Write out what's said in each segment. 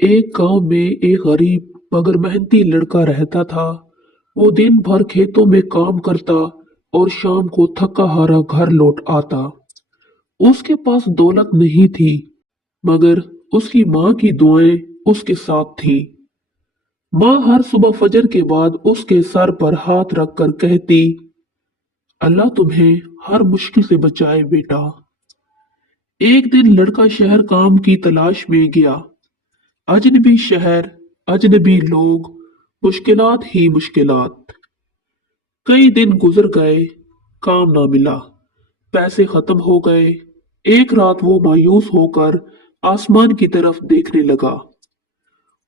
एक गांव में एक गरीब मगर मेहनती लड़का रहता था। वो दिन भर खेतों में काम करता और शाम को थका हारा घर लौट आता। उसके पास दौलत नहीं थी, मगर उसकी माँ की दुआएं उसके साथ थी। माँ हर सुबह फजर के बाद उसके सर पर हाथ रखकर कहती, अल्लाह तुम्हें हर मुश्किल से बचाए बेटा। एक दिन लड़का शहर काम की तलाश में गया। अजनबी शहर, अजनबी लोग, मुश्किलात ही मुश्किलात। कई दिन गुजर गए, काम ना मिला, पैसे खत्म हो गए। एक रात वो मायूस होकर आसमान की तरफ देखने लगा।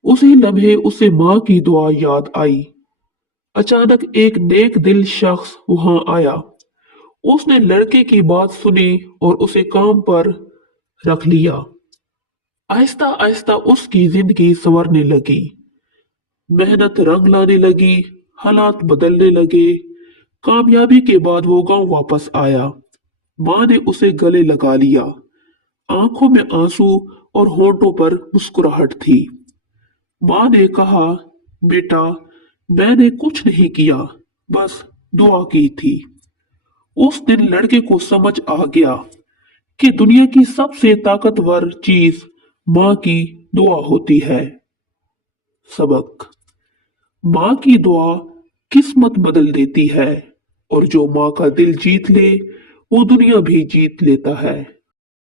उसी लम्हे उसे माँ की दुआ याद आई। अचानक एक नेक दिल शख्स वहां आया। उसने लड़के की बात सुनी और उसे काम पर रख लिया। आहिस्ता आहिस्ता उसकी जिंदगी संवरने लगी। मेहनत रंग लाने लगी, हालात बदलने लगे। कामयाबी के बाद वो गांव वापस आया। माँ ने उसे गले लगा लिया। आंखों में आंसू और होठों पर मुस्कुराहट थी। माँ ने कहा, बेटा, मैंने कुछ नहीं किया, बस दुआ की थी। उस दिन लड़के को समझ आ गया कि दुनिया की सबसे ताकतवर चीज माँ की दुआ होती है। सबक: माँ की दुआ किस्मत बदल देती है, और जो माँ का दिल जीत ले वो दुनिया भी जीत लेता है।